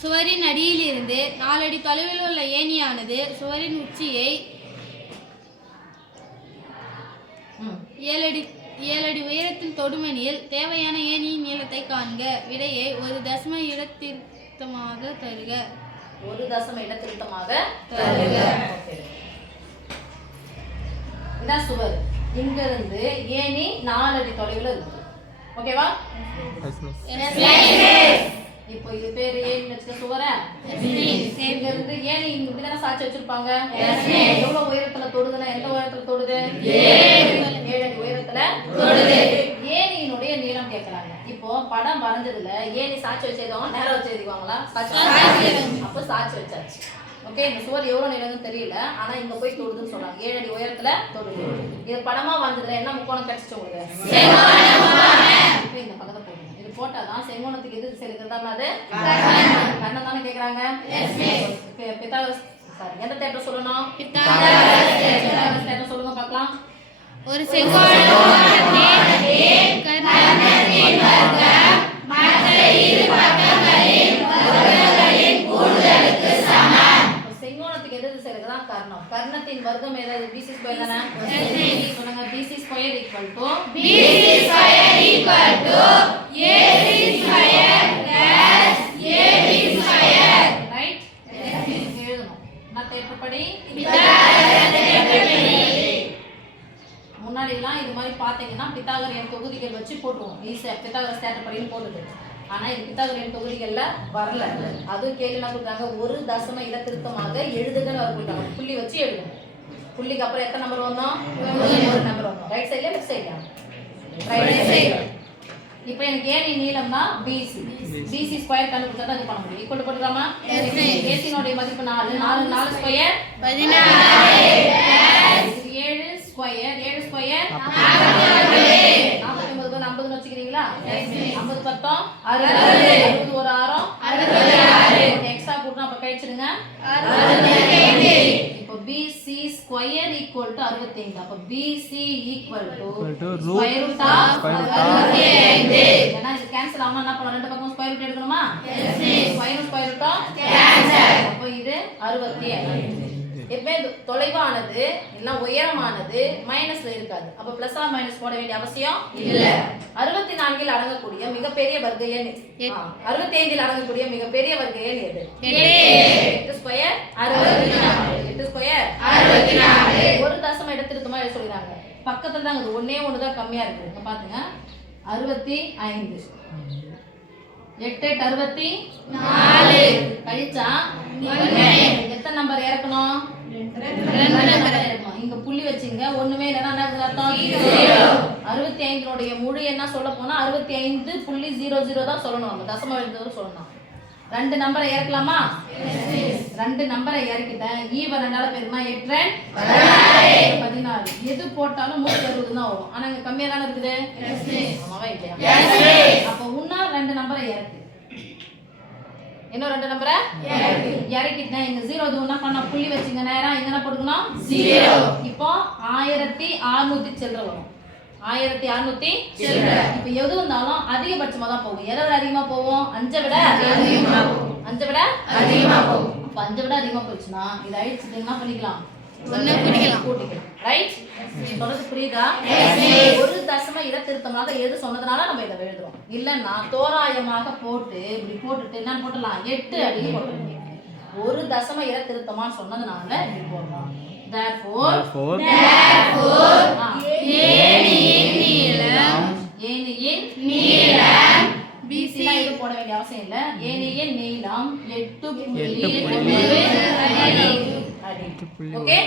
சுவரின் அடியிலிருந்து 4 அடி தொலைவில் உள்ள ஏணியானது சுவரின் உச்சியை 7 அடி உயரத்தில் தொடுமெனில் தேவையான ஏணியின் நீளத்தை காண்க. விடையை ஒரு தசம இடத்திருத்தமாக தருக. ஒரு தசம இடத்திருத்தமாக தருக. இதான் சுவர். இங்க இருந்து ஏணி 4 அடி தொலைவில் இருக்கு. ஓகேவா? இப்போ இது பேரு ஏணி வச்சுக்க சுவர. இங்க இருந்து ஏணி இங்க இப்படி தானே சாட்சி வச்சிருப்பாங்க. எவ்வளவு உயரத்துல தொடுதுன்னா எந்த உயரத்துல தொடுது? 7 அடி உயரத்துல தொடுது. ஏணியினுடைய நீளம் கேட்கறாங்க. இப்போ படம் வரைஞ்சதுல ஏணி சாட்சி வச்சதும் நேரம் வச்சு எழுதிக்குவாங்களா? அப்ப சாட்சி வச்சாச்சு. ஓகே, இந்த சுவர் எவ்வளவு நீளம்னு தெரியல, ஆனா இங்க போய் தொடுதுன்னு சொல்றாங்க. 7 அடி உயரத்துல தொடுது. இது படமா வரைஞ்சதுல என்ன முக்கோணம் கிடைச்சிச்சு உங்களுக்கு? இந்த பக்கத்தை போடுங்க. இது போட்டாதான் செங்கோணத்துக்கு எது திசை இருக்கிறதா? அது கர்ணம் தானே கேக்குறாங்க. பித்தாகரஸ் எந்த தேற்றம் சொல்லணும்? பித்தாகரஸ் தேற்றம் சொல்லுங்க பார்க்கலாம். ஒரு செங்கோணத்தின் கர்ணத்தின் வர்க்கம் மற்ற இரு பக்கங்களின் வர்க்கங்களின் கூடுதலுக்கு சமம். செங்கோணத்துக்கு எது திசை இருக்குதா? கர்ணம். கர்ணத்தின் வர்க்கம் எது? BC ஸ்கொயர் தானே. சொல்லுங்க. BC square = BC square = AC square plus AB square. Right? எழுதணும். நான் தேற்றப்படி முன்னாடிலாம் இது மாதிரி பார்த்தீங்கன்னா பித்தாகரியன் தொகுதிகள் வச்சு போட்டுருவோம். ஈஸியா பித்தாகரஸ் தேற்றப்படின்னு போட்டுது. ஆனா இது பித்தாகரியன் தொகுதிகள்ல வரல. அதுவும் கேள்விலாம் கொடுத்தாங்க. ஒரு தசம இடத்திருத்தமாக எழுதுகன்னு வர போட்டாங்க. புள்ளி வச்சு எழுதணும். புள்ளிக்கு அப்புறம் எத்தனை நம்பர் வந்தோம்? ஒரு நம்பர் வந்தோம். ரைட் சைடுல லெஃப்ட் சைடுல? Right side. இப்போ எனக்கு ஏணி நீளம்னா BC. BC ஸ்கொயர் கண்டுபிடிச்சா தான் இது பண்ண முடியும். ஈக்குவல் போட்டுக்கலாமா? AC னுடைய மதிப்பு 4. 4 ஸ்கொயர் 16. 7 square 7 square 49 50 வச்சுக்கிறீங்களா? 50 10 60 60 ஒரு ஆரம் 66. எக்ஸ்ட்ரா போட்டு அப்ப கழிச்சிடுங்க 65. இப்போ BC ஸ்கொயர் = 65. அப்ப BC = ஸ்கொயர் ரூட் ஆஃப் 65. ஏன்னா இது கேன்சல் ஆகணும். என்ன பண்ணணும்? ரெண்டு பக்கமும் ஸ்கொயர் ரூட் எடுக்கணுமா? Square root cancel. அப்ப இது 65. எப்பவே தொலைவானது இல்ல உயரமானது மைனஸ்ல இருக்காது. அப்ப பிளஸ் ஆர் மைனஸ் போட வேண்டிய அவசியம் இல்ல. 64 இல் அடங்கக்கூடிய மிகப்பெரிய வர்க்க எண் 65 இல் அடங்கக்கூடிய மிகப்பெரிய வர்க்க எண் எது? 8 ஸ்கொயர் 64. 8 ஸ்கொயர் 64. ஒரு தசம இடத்திருத்தமா எழுத சொல்றாங்க. பக்கத்துல தான் இது ஒண்ணே ஒண்ணு தான் கம்மியா இருக்கு. இங்க பாருங்க 65. 8 64 கழிச்சா எத்தனை நம்பர் இறக்கணும்? 2 நம்பர் இறக்கணும். இங்க புள்ளி வச்சிங்க. ஒண்ணுமே இல்லனா என்ன அர்த்தம்? 65 உடைய முழு என்ன சொல்ல போனா 65.00 தான் சொல்லணும். நம்ம தசம எழுதுறது சொல்லணும். 2 நம்பரை இறக்கலாமா? 2 நம்பரை இறக்கிட்டேன். ஈவன் என்னால பெருமா 8 16. எது போட்டாலும் 160 தான் வரும். ஆனா இங்க கம்மியா தானே இருக்குது. ஆமாவா இல்லையா? அப்ப இன்னும் 2 நம்பரை இறக்கு. இன்னும் 2 நம்பரை இறக்கிட்டேன். இங்க 0 என்ன பண்ண? புள்ளி வச்சுங்க. நேரா இங்க என்ன போட்டுக்கணும்? 0. இப்போ 1600 சில்லற வரும். 1600 சில்லற. இப்போ எது வந்தாலும் அதிகபட்சமா தான் போகும். எதை விட அதிகமா போகும்? 5 விட அதிகமா போகும். 5 விட அதிகமா போகும். அப்ப 5 விட அதிகமா போச்சுன்னா இத அழிச்சிட்டு என்ன பண்ணிக்கலாம்? ஒண்ணு கூட்டிக்கலாம். ரைட்? சொல்றது புரியுதா? ஒரு தசம இடத்திருத்தமாக எது சொன்னதனால நம்ம இத எழுதுறோம். இல்லன்னா தோராயமாக போட்டு இப்படி போட்டுட்டு என்ன போடலாம்? 8 அடி போடலாம். ஒரு தசம இடத்திருத்தமா சொன்னதனால இப்படி போடலாம். therefore ஏணியின் நீளம் BC ல இது போட வேண்டிய அவசியம் இல்ல. ஏணியின் நீளம் 8.1 அடி. ஓகே?